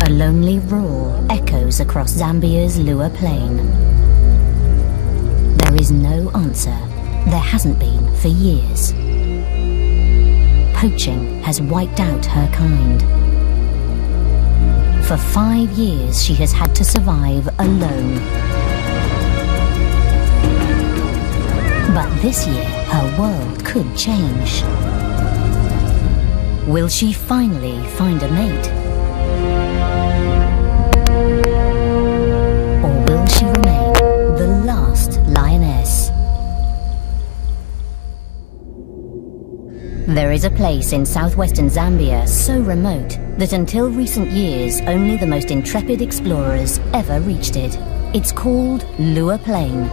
A lonely roar echoes across Zambia's Lua Plain. There is no answer. There hasn't been for years. Poaching has wiped out her kind. For 5 years, she has had to survive alone. But this year, her world could change. Will she finally find a mate? Or will she remain the last lioness? There is a place in southwestern Zambia so remote that until recent years, only the most intrepid explorers ever reached it. It's called Lua Plain,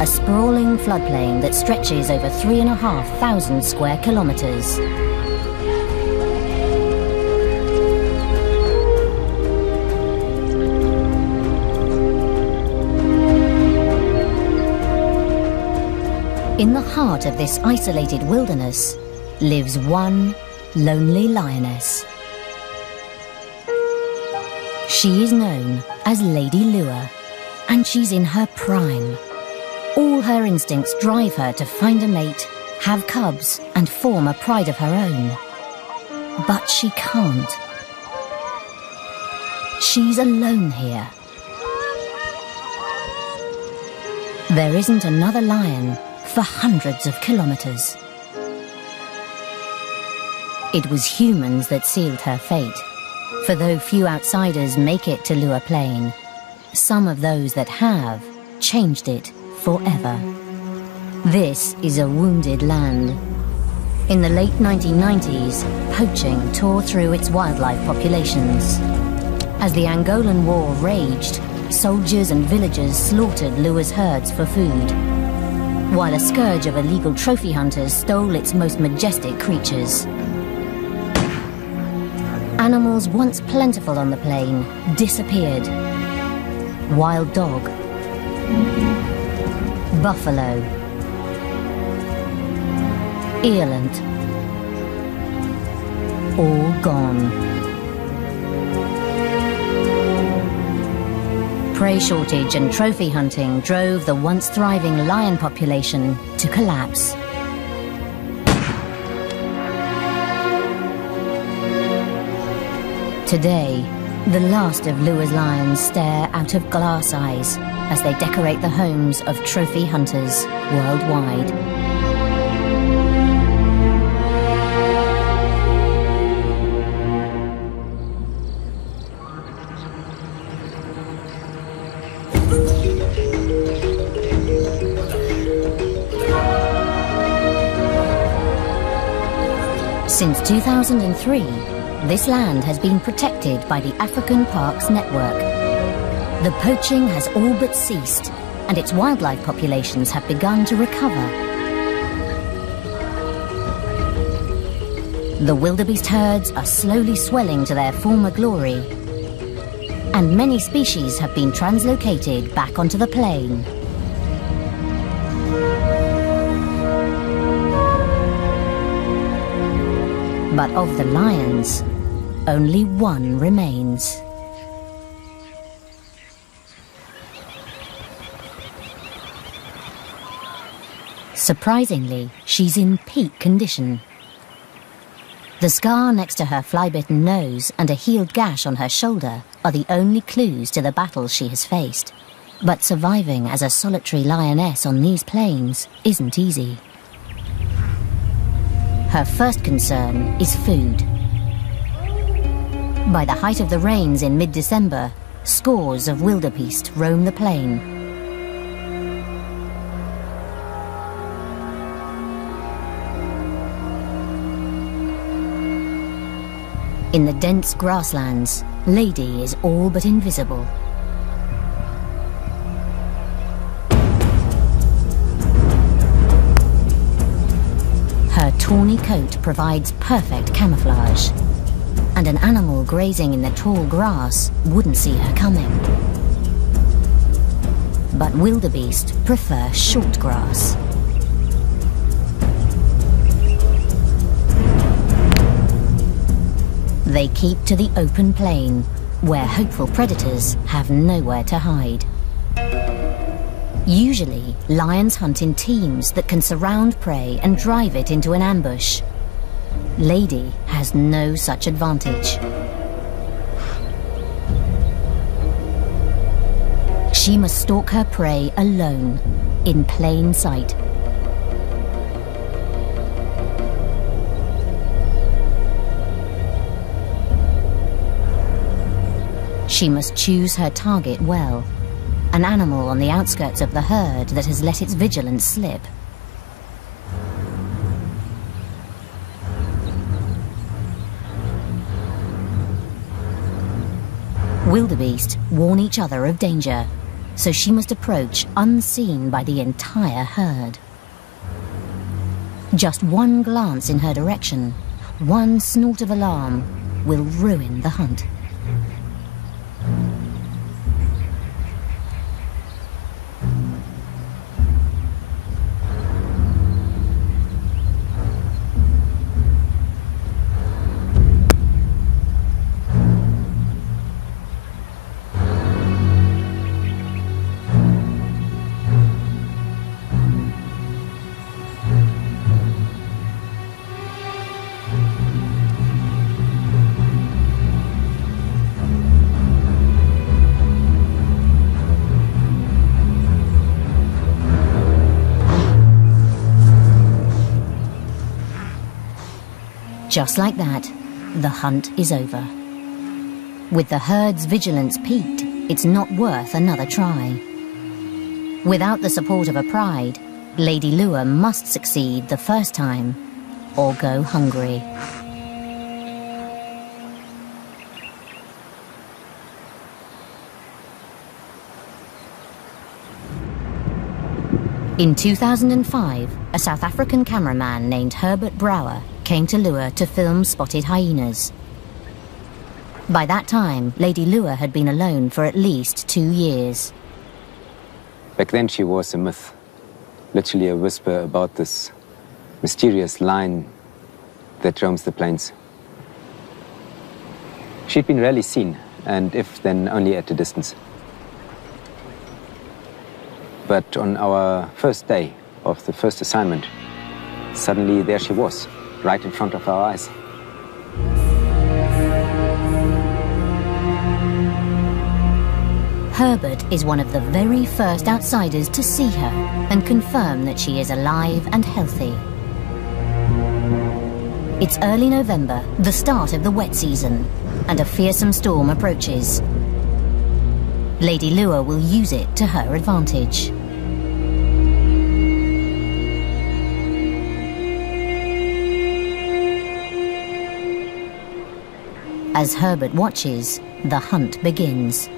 a sprawling floodplain that stretches over 3,500 square kilometers. In the heart of this isolated wilderness lives one lonely lioness. She is known as Lady Lua, and she's in her prime. All her instincts drive her to find a mate, have cubs, and form a pride of her own. But she can't. She's alone here. There isn't another lion for hundreds of kilometers. It was humans that sealed her fate. For though few outsiders make it to Lua Plain, some of those that have changed it forever. This is a wounded land. In the late 1990s, poaching tore through its wildlife populations. As the Angolan War raged, soldiers and villagers slaughtered Lua's herds for food, while a scourge of illegal trophy hunters stole its most majestic creatures. Animals once plentiful on the plain disappeared. Wild dog, buffalo, eland, all gone. Prey shortage and trophy hunting drove the once thriving lion population to collapse. Today, the last of Lua's lions stare out of glass eyes as they decorate the homes of trophy hunters worldwide. Since 2003, this land has been protected by the African Parks Network. The poaching has all but ceased, and its wildlife populations have begun to recover. The wildebeest herds are slowly swelling to their former glory, and many species have been translocated back onto the plain. But of the lions, only one remains. Surprisingly, she's in peak condition. The scar next to her fly-bitten nose and a healed gash on her shoulder are the only clues to the battles she has faced. But surviving as a solitary lioness on these plains isn't easy. Her first concern is food. By the height of the rains in mid-December, scores of wildebeest roam the plain. In the dense grasslands, Lady is all but invisible. Her tawny coat provides perfect camouflage, and an animal grazing in the tall grass wouldn't see her coming. But wildebeest prefer short grass. They keep to the open plain, where hopeful predators have nowhere to hide. Usually, lions hunt in teams that can surround prey and drive it into an ambush. Lady has no such advantage. She must stalk her prey alone, in plain sight. She must choose her target well, an animal on the outskirts of the herd that has let its vigilance slip. Wildebeest warn each other of danger, so she must approach unseen by the entire herd. Just one glance in her direction, one snort of alarm, will ruin the hunt. Just like that, the hunt is over. With the herd's vigilance peaked, it's not worth another try. Without the support of a pride, Lady Lure must succeed the first time, or go hungry. In 2005, a South African cameraman named Herbert Brouwer came to Lure to film spotted hyenas. By that time, Lady Lure had been alone for at least 2 years. Back then she was a myth, literally a whisper about this mysterious lion that roams the plains. She'd been rarely seen, and if then only at a distance. But on our first day of the first assignment, suddenly there she was, right in front of our eyes. Herbert is one of the very first outsiders to see her and confirm that she is alive and healthy. It's early November, the start of the wet season, and a fearsome storm approaches. Lady Lure will use it to her advantage. As Herbert watches, the hunt begins.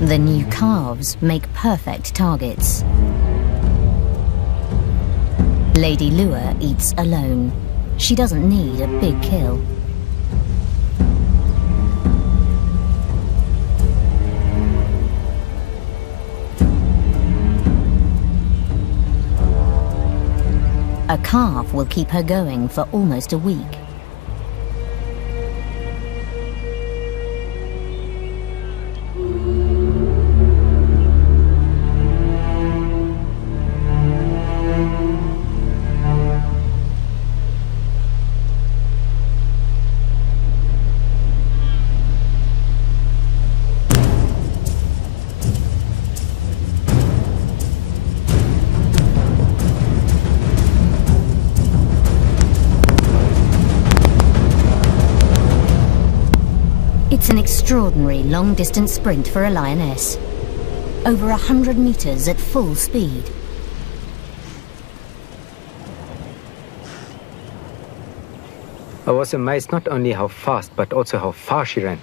The new calves make perfect targets. Lady Lure eats alone. She doesn't need a big kill. A calf will keep her going for almost a week. It's an extraordinary long-distance sprint for a lioness. Over 100 meters at full speed. I was amazed not only how fast, but also how far she ran.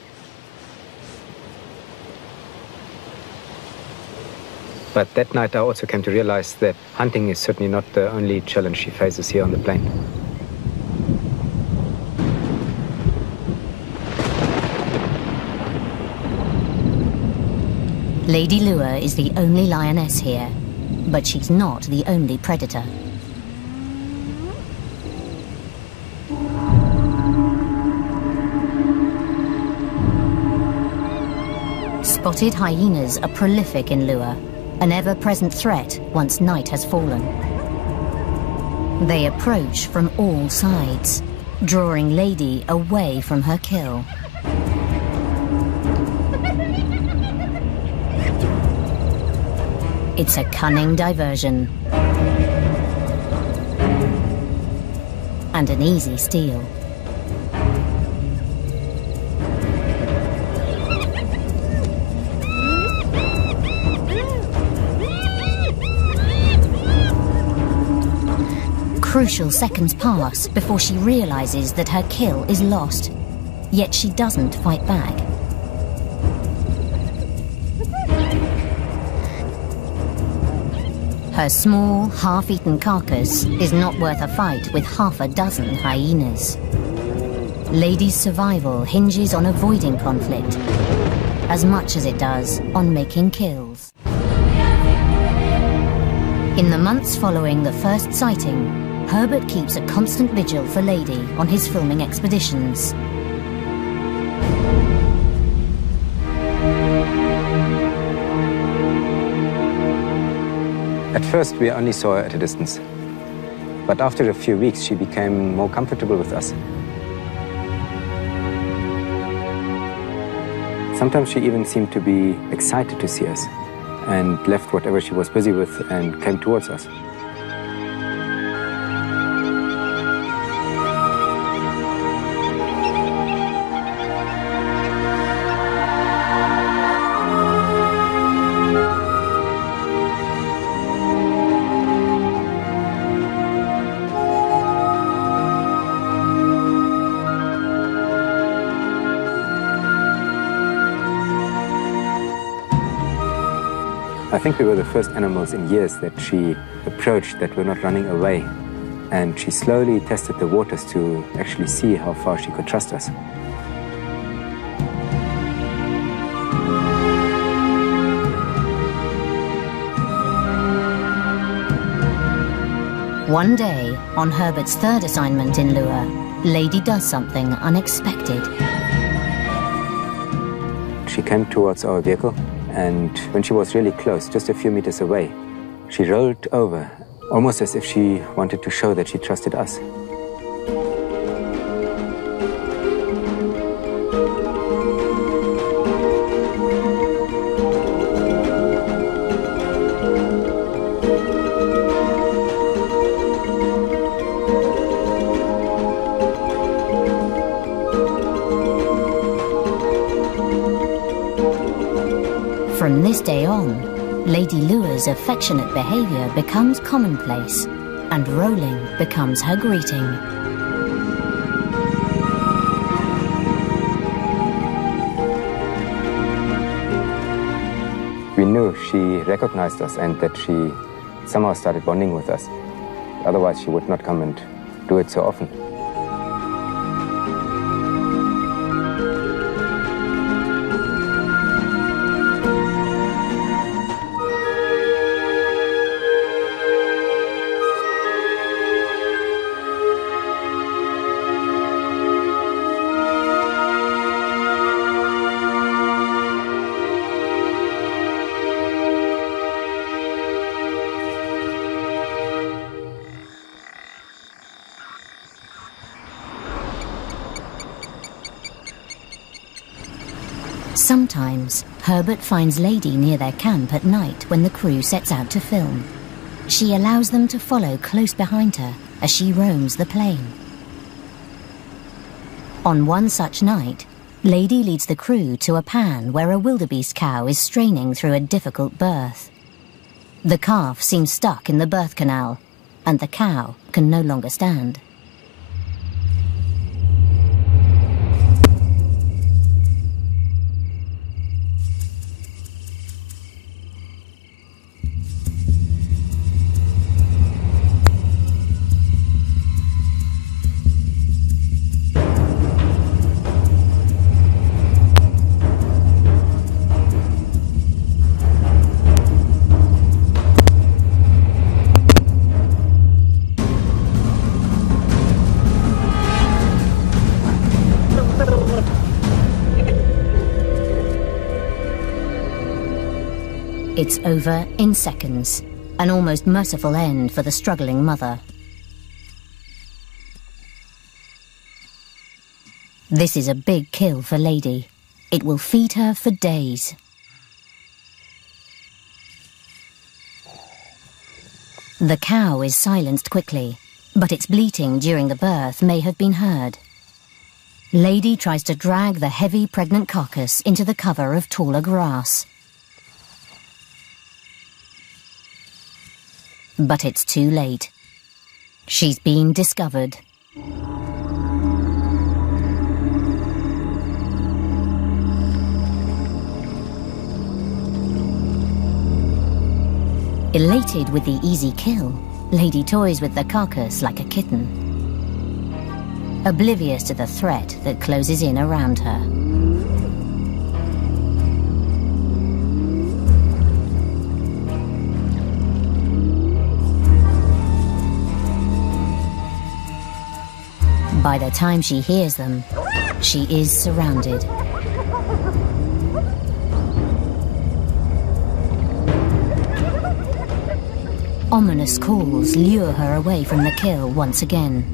But that night I also came to realize that hunting is certainly not the only challenge she faces here on the plain. Lady Lua is the only lioness here, but she's not the only predator. Spotted hyenas are prolific in Lua, an ever-present threat once night has fallen. They approach from all sides, drawing Lady away from her kill. It's a cunning diversion. And an easy steal. Crucial seconds pass before she realizes that her kill is lost. Yet she doesn't fight back. Her small, half-eaten carcass is not worth a fight with half a dozen hyenas. Lady's survival hinges on avoiding conflict, as much as it does on making kills. In the months following the first sighting, Herbert keeps a constant vigil for Lady on his filming expeditions. At first, we only saw her at a distance. But after a few weeks, she became more comfortable with us. Sometimes she even seemed to be excited to see us and left whatever she was busy with and came towards us. I think we were the first animals in years that she approached that were not running away. And she slowly tested the waters to actually see how far she could trust us. One day, on Herbert's third assignment in Lua, Lady does something unexpected. She came towards our vehicle, and when she was really close, just a few meters away, she rolled over, almost as if she wanted to show that she trusted us. From this day on, Lady Lua's affectionate behavior becomes commonplace, and rolling becomes her greeting. We knew she recognized us and that she somehow started bonding with us. Otherwise, she would not come and do it so often. Sometimes, Herbert finds Lady near their camp at night when the crew sets out to film. She allows them to follow close behind her as she roams the plain. On one such night, Lady leads the crew to a pan where a wildebeest cow is straining through a difficult birth. The calf seems stuck in the birth canal, and the cow can no longer stand. It's over in seconds, an almost merciful end for the struggling mother. This is a big kill for Lady. It will feed her for days. The cow is silenced quickly, but its bleating during the birth may have been heard. Lady tries to drag the heavy pregnant carcass into the cover of taller grass. But it's too late. She's been discovered. Elated with the easy kill, Lady toys with the carcass like a kitten, oblivious to the threat that closes in around her. By the time she hears them, she is surrounded. Ominous calls lure her away from the kill once again.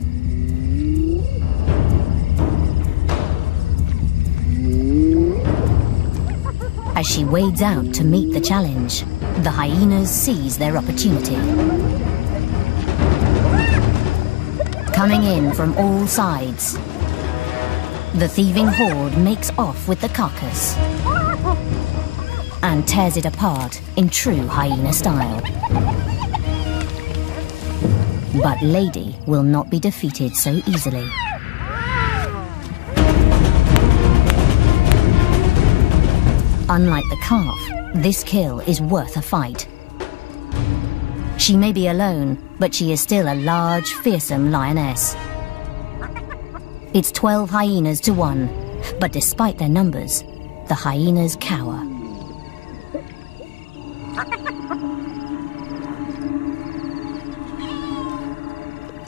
As she wades out to meet the challenge, the hyenas seize their opportunity. Coming in from all sides, the thieving horde makes off with the carcass and tears it apart in true hyena style. But Lady will not be defeated so easily. Unlike the calf, this kill is worth a fight. She may be alone, but she is still a large, fearsome lioness. It's 12 hyenas to 1, but despite their numbers, the hyenas cower.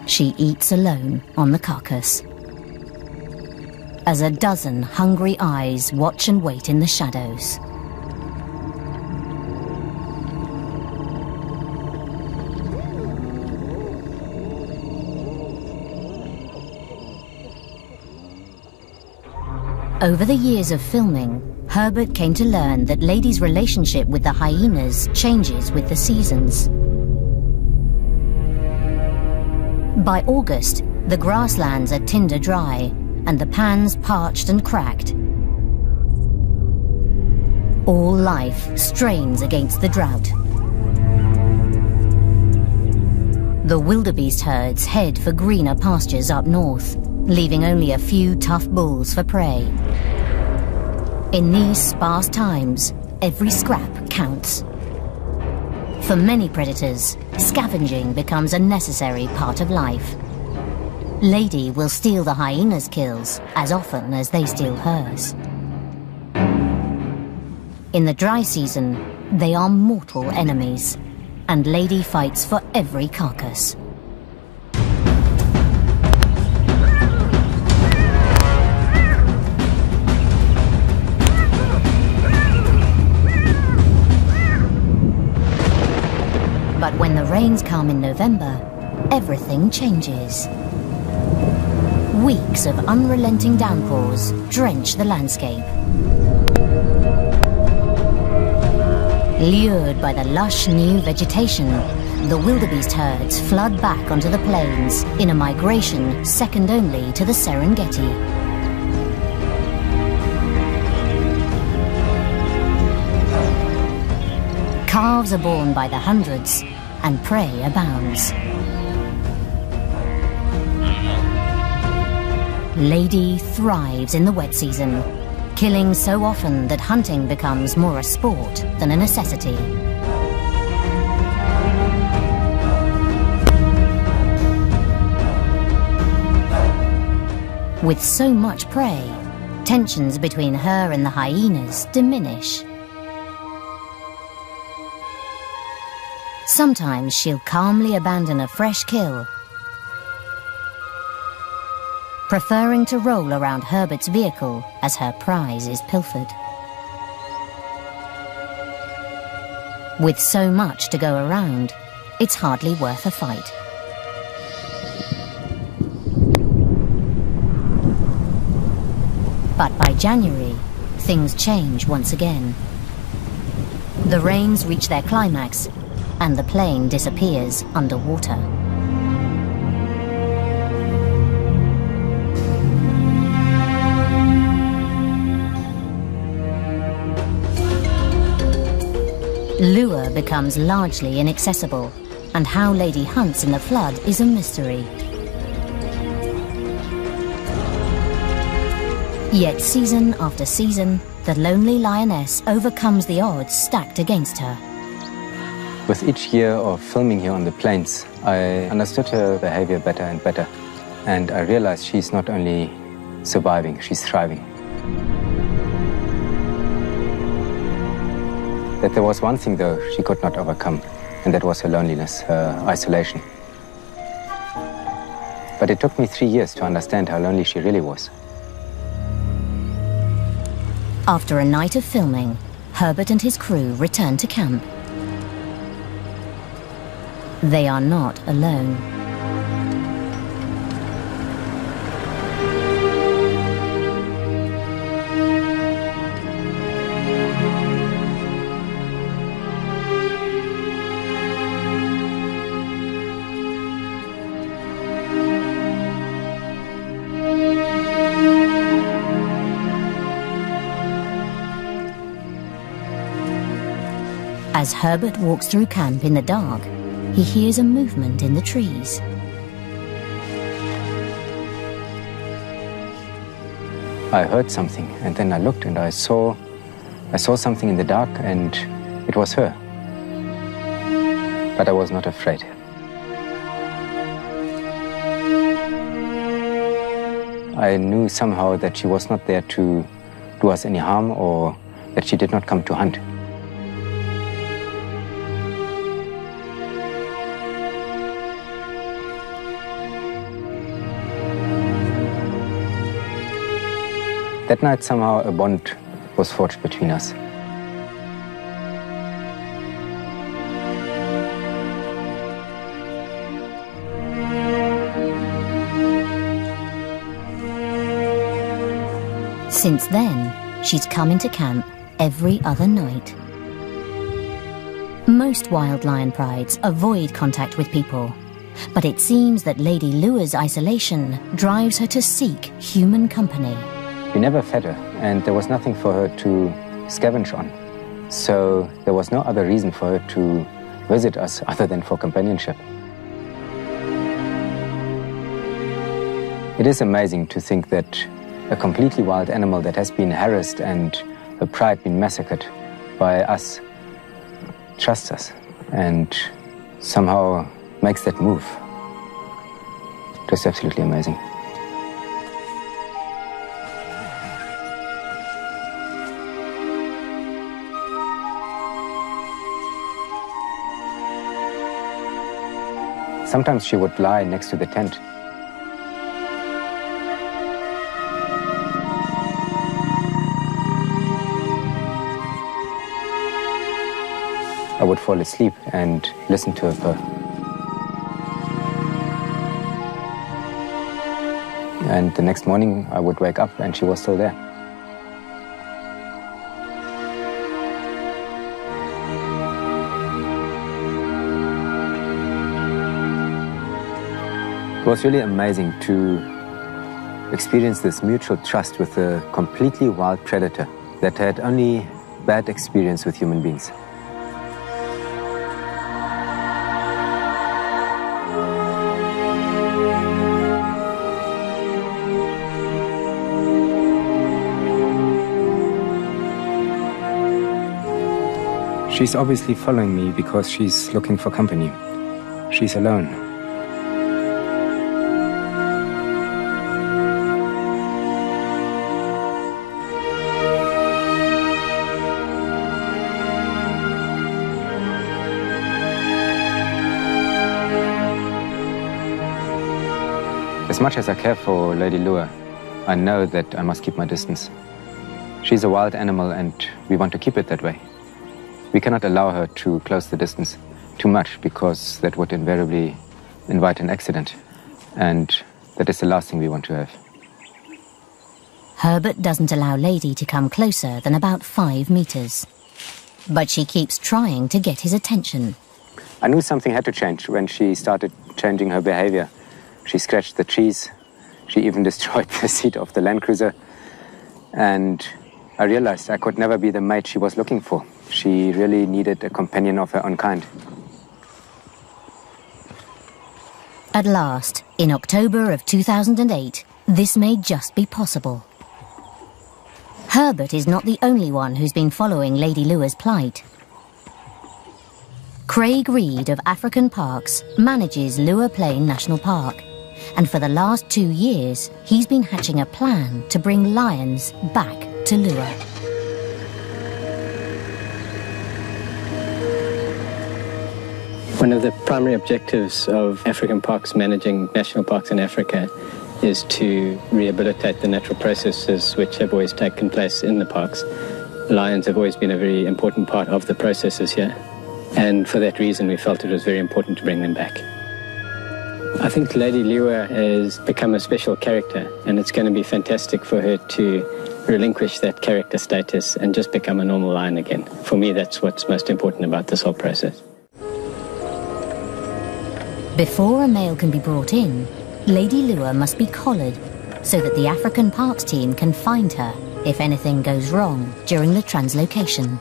She eats alone on the carcass, as a dozen hungry eyes watch and wait in the shadows. Over the years of filming, Herbert came to learn that Lady's relationship with the hyenas changes with the seasons. By August, the grasslands are tinder dry and the pans parched and cracked. All life strains against the drought. The wildebeest herds head for greener pastures up north, leaving only a few tough bulls for prey. In these sparse times, every scrap counts. For many predators, scavenging becomes a necessary part of life. Lady will steal the hyenas' kills as often as they steal hers. In the dry season, they are mortal enemies, and Lady fights for every carcass. But when the rains come in November, everything changes. Weeks of unrelenting downpours drench the landscape. Lured by the lush new vegetation, the wildebeest herds flood back onto the plains in a migration second only to the Serengeti. Calves are born by the hundreds, and prey abounds. Lady thrives in the wet season, killing so often that hunting becomes more a sport than a necessity. With so much prey, tensions between her and the hyenas diminish. Sometimes she'll calmly abandon a fresh kill, preferring to roll around Herbert's vehicle as her prize is pilfered. With so much to go around, it's hardly worth a fight. But by January, things change once again. The rains reach their climax, and the plane disappears underwater. Lure becomes largely inaccessible, and how Lady hunts in the flood is a mystery. Yet season after season, the lonely lioness overcomes the odds stacked against her. With each year of filming here on the plains, I understood her behavior better and better. And I realized she's not only surviving, she's thriving. That there was one thing, though, she could not overcome, and that was her loneliness, her isolation. But it took me 3 years to understand how lonely she really was. After a night of filming, Herbert and his crew return to camp. They are not alone. As Herbert walks through camp in the dark, he hears a movement in the trees. I heard something, and then I looked and I saw something in the dark, and it was her. But I was not afraid. I knew somehow that she was not there to do us any harm, or that she did not come to hunt. That night, somehow, a bond was forged between us. Since then, she's come into camp every other night. Most wild lion prides avoid contact with people, but it seems that Lady Lure's isolation drives her to seek human company. We never fed her, and there was nothing for her to scavenge on. So there was no other reason for her to visit us other than for companionship. It is amazing to think that a completely wild animal that has been harassed and her pride been massacred by us trusts us and somehow makes that move. Just absolutely amazing. Sometimes she would lie next to the tent. I would fall asleep and listen to her purr. And the next morning I would wake up and she was still there. It was really amazing to experience this mutual trust with a completely wild predator that had only bad experience with human beings. She's obviously following me because she's looking for company. She's alone. As much as I care for Lady Lure, I know that I must keep my distance. She's a wild animal and we want to keep it that way. We cannot allow her to close the distance too much, because that would invariably invite an accident, and that is the last thing we want to have. Herbert doesn't allow Lady to come closer than about 5 meters. But she keeps trying to get his attention. I knew something had to change when she started changing her behavior. She scratched the trees. She even destroyed the seat of the Land Cruiser. And I realized I could never be the mate she was looking for. She really needed a companion of her own kind. At last, in October of 2008, this may just be possible. Herbert is not the only one who's been following Lady Lua's plight. Craig Reed of African Parks manages Lua Plain National Park, and for the last 2 years, he's been hatching a plan to bring lions back to Lua. One of the primary objectives of African Parks managing national parks in Africa is to rehabilitate the natural processes which have always taken place in the parks. Lions have always been a very important part of the processes here, and for that reason we felt it was very important to bring them back. I think Lady Lua has become a special character, and it's going to be fantastic for her to relinquish that character status and just become a normal lion again. For me, that's what's most important about this whole process. Before a male can be brought in, Lady Lua must be collared so that the African Parks team can find her if anything goes wrong during the translocation.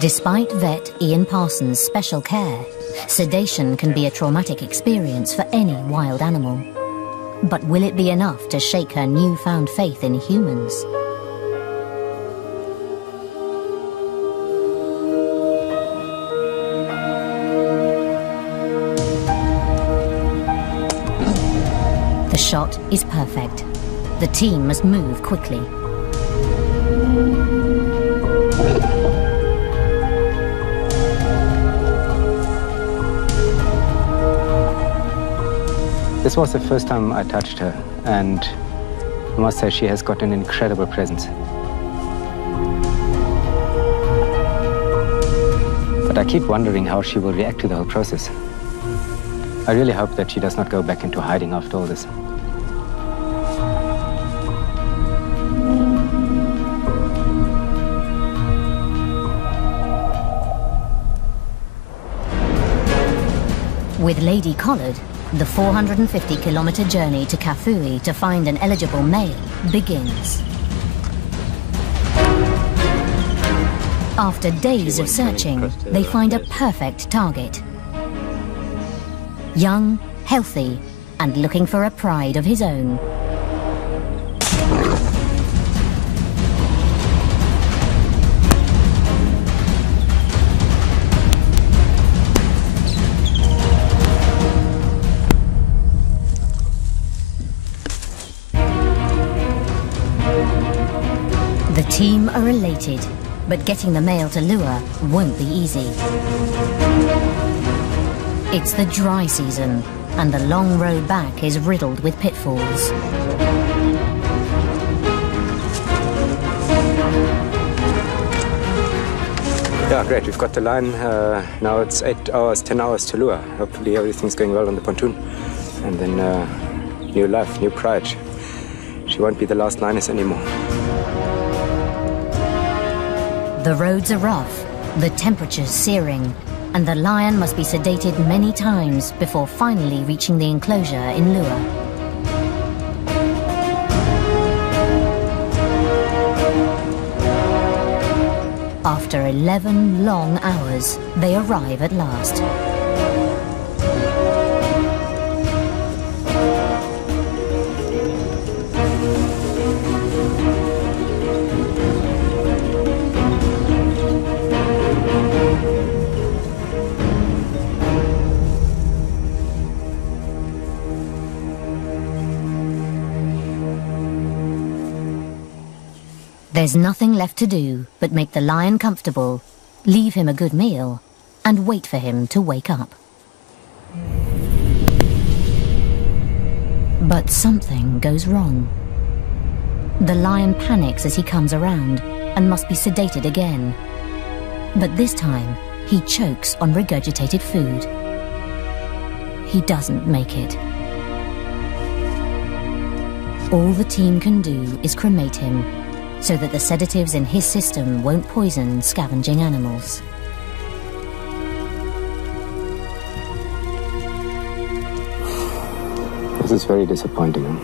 Despite vet Ian Parsons' special care, sedation can be a traumatic experience for any wild animal. But will it be enough to shake her newfound faith in humans? The shot is perfect. The team must move quickly. This was the first time I touched her, and I must say she has got an incredible presence. But I keep wondering how she will react to the whole process. I really hope that she does not go back into hiding after all this. With Lady collared, the 450-kilometer journey to Kafue to find an eligible male begins. After days of searching, they find a perfect target. Young, healthy, and looking for a pride of his own. The team are elated, but getting the male to Lua won't be easy. It's the dry season, and the long road back is riddled with pitfalls. Yeah, great. We've got the line. Now it's 8 hours, 10 hours to Lua. Hopefully everything's going well on the pontoon. And then new life, new pride. She won't be the last lioness anymore. The roads are rough, the temperature's searing, and the lion must be sedated many times before finally reaching the enclosure in Lua. After 11 long hours, they arrive at last. There's nothing left to do but make the lion comfortable, leave him a good meal, and wait for him to wake up. But something goes wrong. The lion panics as he comes around and must be sedated again. But this time, he chokes on regurgitated food. He doesn't make it. All the team can do is cremate him, so that the sedatives in his system won't poison scavenging animals. This is very disappointing.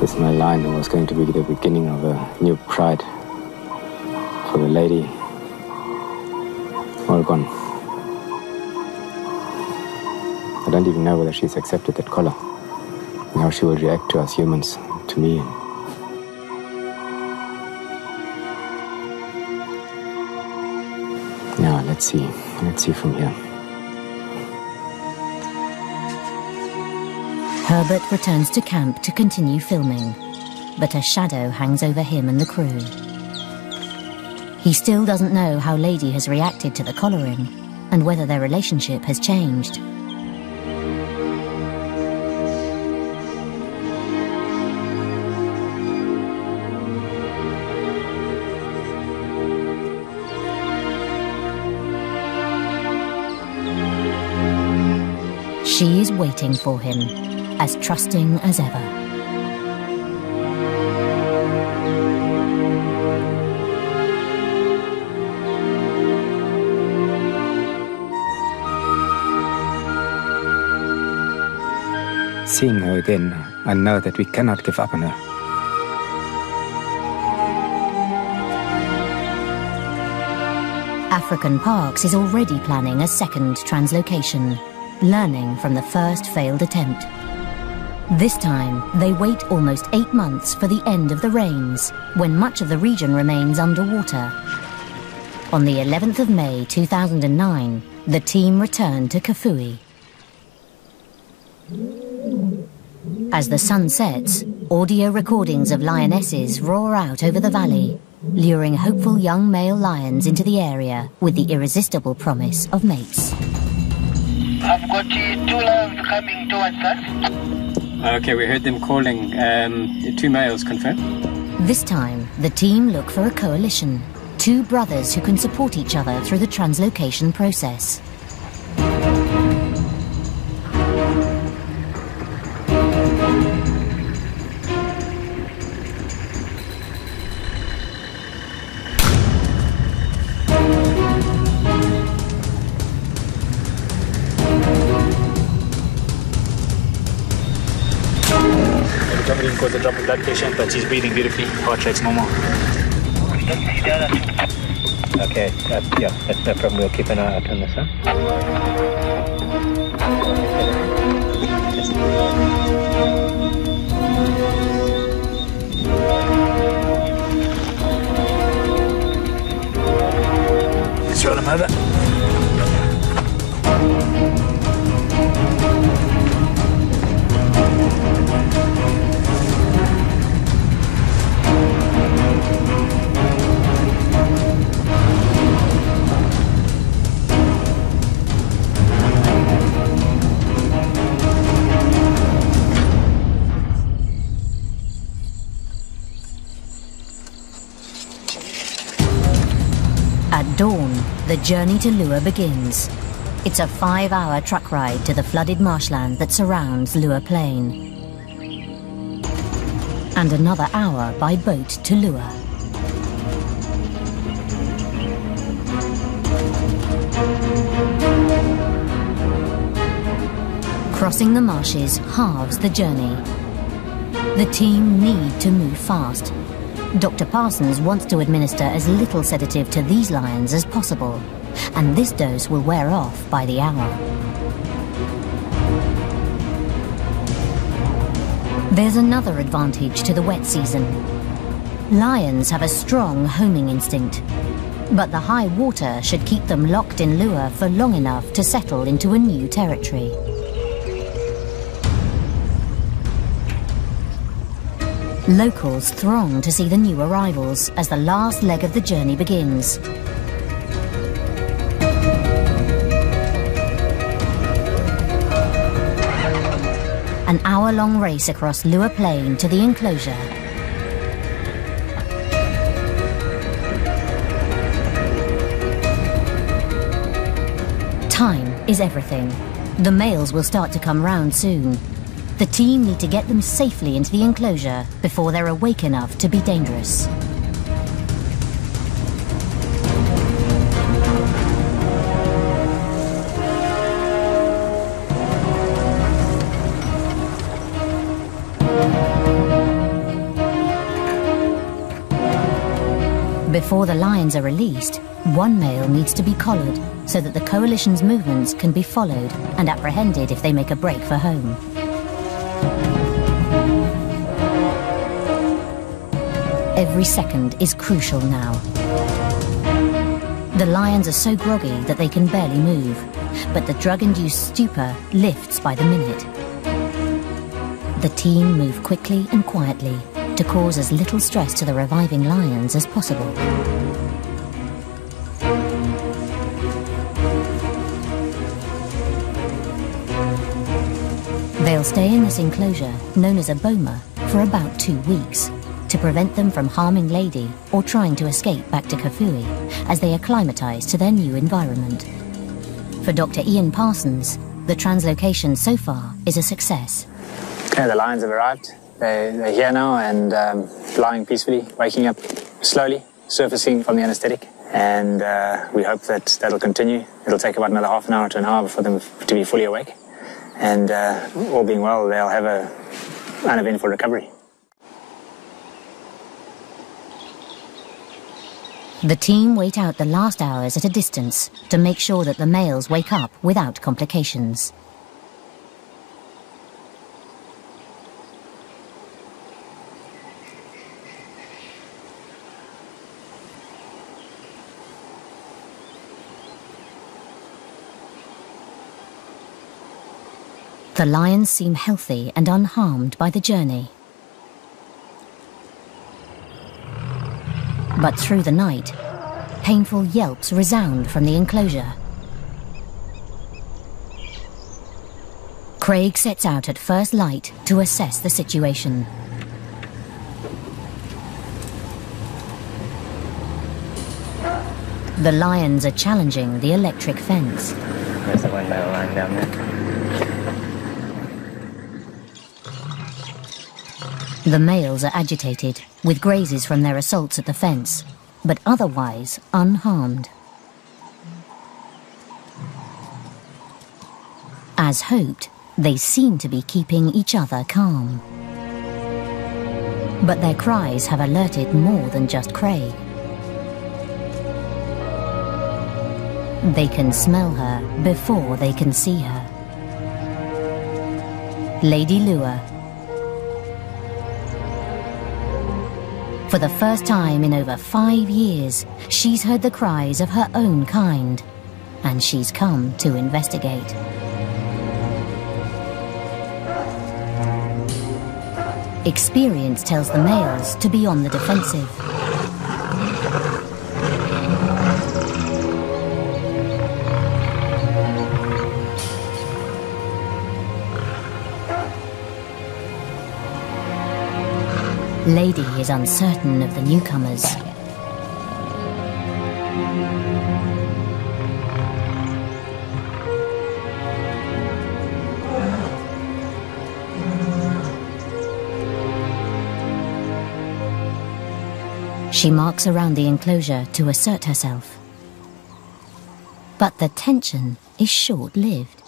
This is my lion who was going to be the beginning of a new pride for the lady. All gone. I don't even know whether she's accepted that collar, and how she will react to us humans, to me. Now, let's see from here. Herbert returns to camp to continue filming, but a shadow hangs over him and the crew. He still doesn't know how Lady has reacted to the collaring, and whether their relationship has changed. She is waiting for him, as trusting as ever. Seeing her again, I know that we cannot give up on her. African Parks is already planning a second translocation, learning from the first failed attempt. This time, they wait almost 8 months for the end of the rains, when much of the region remains underwater. On the 11th of May 2009, the team returned to Kafue. As the sun sets, audio recordings of lionesses roar out over the valley, luring hopeful young male lions into the area with the irresistible promise of mates. I've got 2 lions coming towards us. Okay, we heard them calling. 2 males, confirmed. This time, the team look for a coalition. 2 brothers who can support each other through the translocation process. Didn't cause a drop in blood pressure, but she's breathing beautifully. Heart rate's normal. Okay, yeah, that's no problem. We'll keep an eye out on this, huh? Let's roll him over. At dawn, the journey to Lua begins. It's a 5-hour truck ride to the flooded marshland that surrounds Lua Plain. And another hour by boat to Lua. Crossing the marshes halves the journey. The team need to move fast. Dr. Parsons wants to administer as little sedative to these lions as possible, and this dose will wear off by the hour. There's another advantage to the wet season. Lions have a strong homing instinct, but the high water should keep them locked in Lua for long enough to settle into a new territory. Locals throng to see the new arrivals as the last leg of the journey begins. An hour-long race across Lua Plain to the enclosure, Time is everything. The males will start to come round soon. The team need to get them safely into the enclosure before they're awake enough to be dangerous. Before the lions are released, one male needs to be collared so that the coalition's movements can be followed and apprehended if they make a break for home. Every second is crucial now. The lions are so groggy that they can barely move, but the drug-induced stupor lifts by the minute. The team move quickly and quietly to cause as little stress to the reviving lions as possible. They'll stay in this enclosure, known as a boma, for about 2 weeks, to prevent them from harming Lady or trying to escape back to Kafue, as they acclimatise to their new environment. For Dr. Ian Parsons, the translocation so far is a success. Okay, the lions have arrived. They're here now and lying peacefully, waking up slowly, surfacing from the anesthetic. And we hope that that'll continue. It'll take about another half an hour to an hour for them to be fully awake. And all being well, they'll have an uneventful recovery. The team wait out the last hours at a distance to make sure that the males wake up without complications. The lions seem healthy and unharmed by the journey. But through the night, painful yelps resound from the enclosure. Craig sets out at first light to assess the situation. The lions are challenging the electric fence. There's the one male lying down there. The males are agitated, with grazes from their assaults at the fence, but otherwise unharmed. As hoped, they seem to be keeping each other calm. But their cries have alerted more than just Craig. They can smell her before they can see her. Lady Lua. For the first time in over 5 years, she's heard the cries of her own kind, and she's come to investigate. Experience tells the males to be on the defensive. Lady is uncertain of the newcomers. She marks around the enclosure to assert herself. But the tension is short-lived.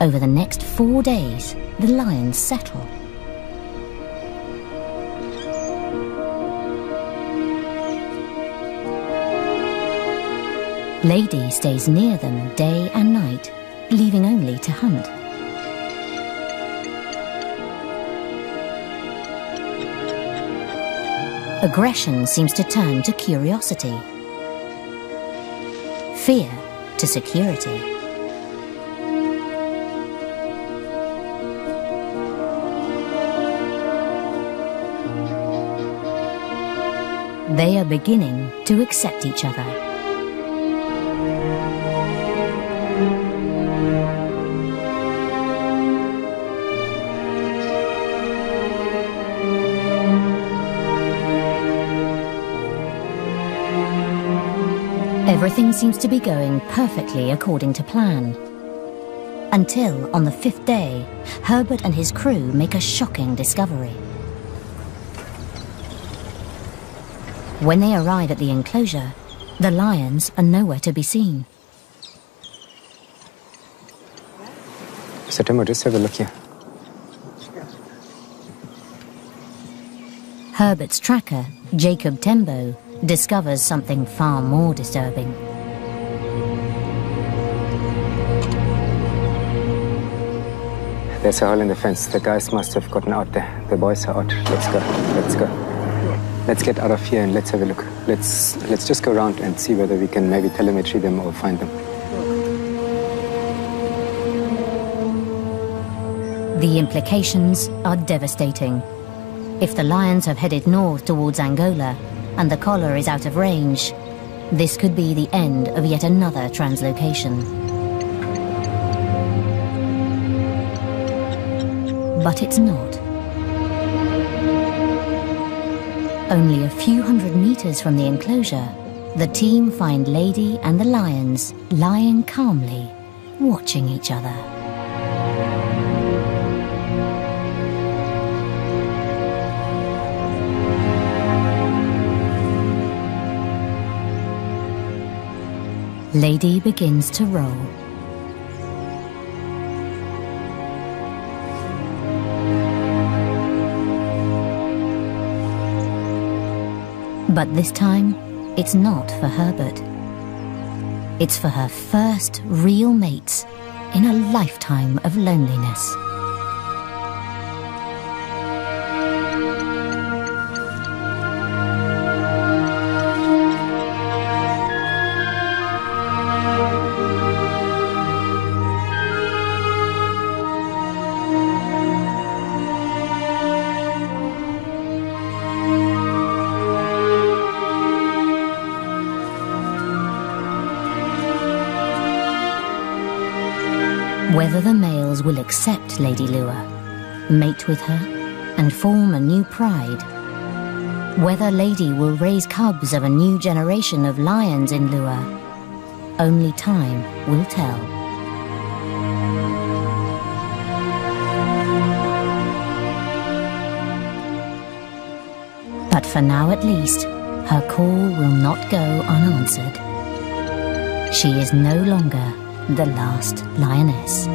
Over the next 4 days, the lions settle. Lady stays near them day and night, leaving only to hunt. Aggression seems to turn to curiosity. Fear to security. They are beginning to accept each other. Everything seems to be going perfectly according to plan. Until, on the 5th day, Herbert and his crew make a shocking discovery. When they arrive at the enclosure, the lions are nowhere to be seen. Mr. Timbo, just have a look here. Herbert's tracker, Jacob Tembo, discovers something far more disturbing. There's a hole in the fence. The guys must have gotten out there. The boys are out. Let's go. Let's go. Let's get out of here and let's have a look. Let's just go around and see whether we can maybe telemetry them or find them. The implications are devastating. If the lions have headed north towards Angola and the collar is out of range, this could be the end of yet another translocation. But it's not. Only a few hundred meters from the enclosure, the team find Lady and the lions lying calmly, watching each other. Lady begins to roll. But this time, it's not for Herbert. It's for her first real mates in a lifetime of loneliness. Whether the males will accept Lady Lua, mate with her, and form a new pride. Whether Lady will raise cubs of a new generation of lions in Lua, only time will tell. But for now at least, her call will not go unanswered. She is no longer the last lioness.